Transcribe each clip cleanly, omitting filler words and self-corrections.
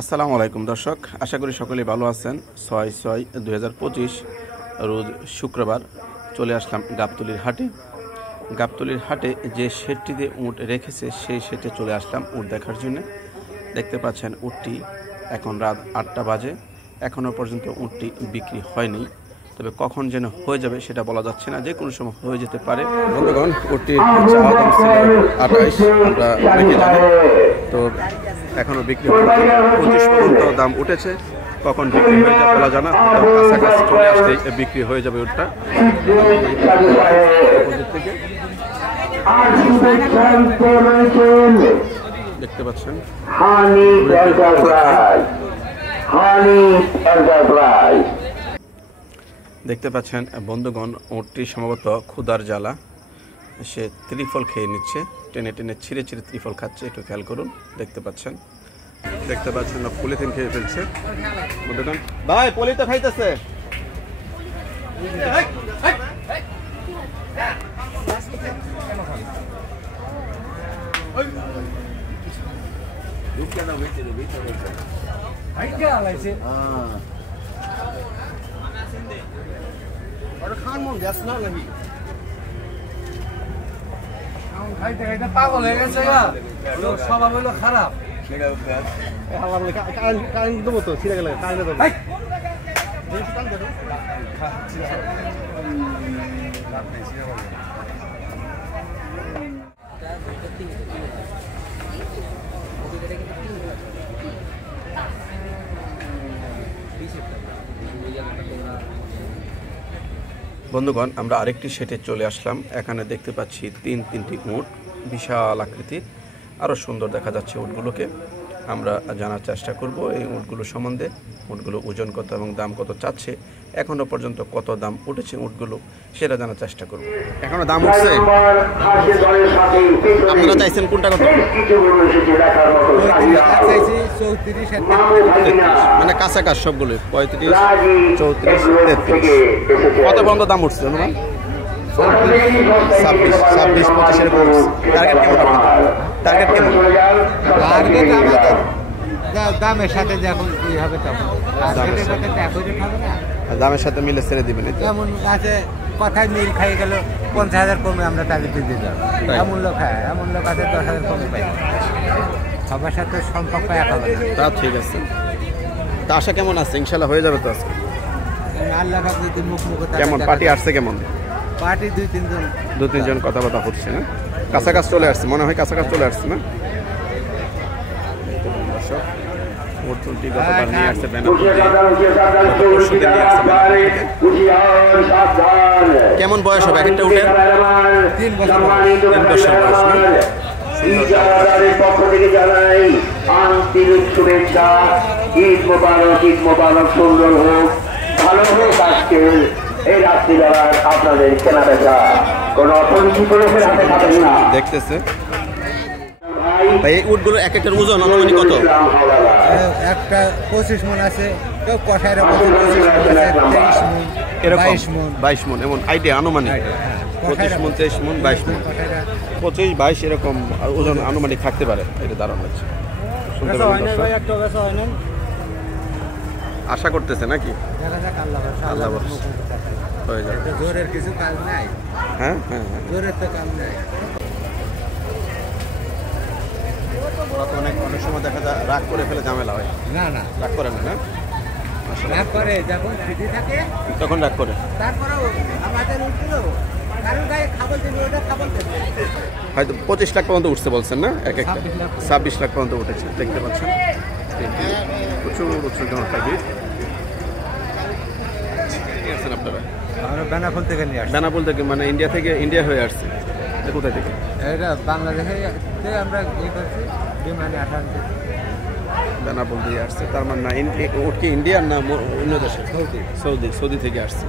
আসসালামু আলাইকুম দর্শক, আশা করি সকলেই ভালো আছেন। 6/6/2025 রোজ শুক্রবার চলে আসলাম গাবতলীর হাটে। গাবতলীর হাটে যে শেডটিতে উট রেখেছে সেই শেডে চলে আসলাম উট দেখার জন্য। দেখতে পাচ্ছেন উটটি এখন রাত 8টা বাজে, এখনও পর্যন্ত উটটি বিক্রি হয়নি। তবে কখন যেন হয়ে যাবে সেটা বলা যাচ্ছে না, যে কোনো সময় হয়ে যেতে পারে। বন্ধুগণ, উটটির চাওয়া দাম ছিল 28, আমরা অনেকে জানি। তো এখনও বিক্রি হয়নি, 25 পর্যন্ত দাম উঠেছে। কখন বিক্রি হয়ে যাবে বলা জানা, কাছাকাছি চলে আসলে বিক্রি হয়ে যাবে উটটা। দেখতে পাচ্ছেন বন্ধুগণ, উটটি সম্ভবত ক্ষুধার জ্বালা, সে ত্রিফল খেয়ে নিচ্ছে, টেনে টেনে ছিঁড়ে ছিঁড়ে ত্রিফল খাচ্ছে। একটু খেয়াল করুন, দেখতে পাচ্ছেন না, পলিথিন খেয়ে ফেলছে। বন্ধুগণ, ভাই পলি তো খাইতেছে। পাগল হয়ে গেছে, স্বভাব হইলো খারাপ। দেবো তো ছিঁড়ে গেলে বন্ধুগণ, আমরা আরেকটি শেডে চলে আসলাম। এখানে দেখতে পাচ্ছি তিনটি উট, বিশাল আকৃতির, আরও সুন্দর দেখা যাচ্ছে উটগুলোকে। আমরা জানার চেষ্টা করব এই উটগুলো সম্বন্ধে, উটগুলো ওজন কত এবং দাম কত চাচ্ছে, এখনো পর্যন্ত কত দাম উঠেছে উটগুলো, সেটা জানার চেষ্টা করব। এখনো দাম উঠছে? আপনারা চাইছেন কোনটা কত? মানে কাছাকাছি সবগুলো 35, 34, 33। কত পর্যন্ত দাম উঠছে? 26, 25 এরকম উঠছে। টার্গেট কেমন আপনার? টার্গেট কেমন? দামের সাথে যখন কি হবে তখন দামের সাথে মিলে ছেড়ে দিবেন। এমন আছে কথায় মিল খাই গেল 50,000 কমে আমরা টার্গেট দিয়ে দিলাম। এমন লোক আছে 10,000 কমে পাই। সবার সাথে সম্পর্ক এক হবে। তা ঠিক আছে। তা আশা কেমন আছে? ইনশাল্লাহ হয়ে যাবে তো আজকে? আল্লাহ যদি মুখ কেমন পার্টি আসছে? কেমন পার্টি? 2-3 জন কথাবার্তা হচ্ছে না? কাছাকাছি চলে আসছে মনে হয়, কাছাকাছি চলে আসছে না? কেমন বয়স হবে একটা উঠে? 3 বছর। 3 বছর বয়স না? পক্ষ থেকে জানাই আন্তরিক শুভেচ্ছা। ঈদ মোবারক, সুন্দর হোক, ভালো হোক। আজকে এই রাত্রিবেলা আপনাদের কেনা বেচা কোন অর্থনীতি করে হাতে থাকেন না। দেখতেছে ভাই, এই উটগুলো এক একটার ওজন আনুমানিক কত? একটা 25 মণ আছে, কেউ কষায় 25 মণ আছে, 23 মণ, 22 মণ, এমন আইডিয়া আনুমানিক। 25 মণ, 23 মণ, 22 মণ, 25, 22 এরকম ওজন আনুমানিক থাকতে পারে। এটা দারুণ হচ্ছে, আশা করতেছে নাকি? আল্লাহ হয়ে যাবে। জোরের কিছু কাজ নাই। হ্যাঁ, জোরের তো কাজ নাই। অনেক সময় দেখা যায় রাগ করে ফেলে ঝামেলা হয়। না, রাগ করে না? রাগ করে যখন ফ্রি থাকে তখন রাগ করে। তারপরেও আমাদের উঠলো কারণ গায়ে খাবার দেবে, ওটা খাবার দেবে। হয়তো 25 লাখ পর্যন্ত উঠছে বলছেন না? এক একটা 26 লাখ পর্যন্ত উঠেছে, দেখতে পাচ্ছেন। প্রচুর জনতার আপনারা আমরা বেনাপোল থেকে নিয়ে আসছি। বেনাপোল থেকে, মানে ইন্ডিয়া হয়ে আসছে? কোথায় থেকে? এটা বাংলাদেশে আমরা করছি, বিমানে আসান বেনাপোল দিয়ে আসছে। তার মানে ওট কি ইন্ডিয়ার না অন্য দেশে? সৌদি থেকে আসছে।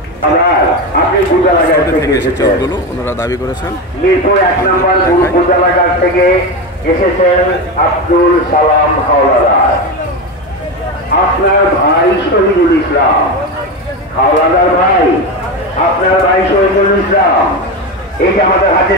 সৌদি থেকে এসেছে ওগুলো, ওনারা দাবি করেছেন। মিরপুর 1 নম্বর উপজেলা থেকে এসেছেন আব্দুল সালাম হাওলাদার, আপনার ভাই শহীদুল ইসলাম হাওলাদার ভাই, আপনার ভাই শহীদুল ইসলাম। এই যে আমাদের হাতে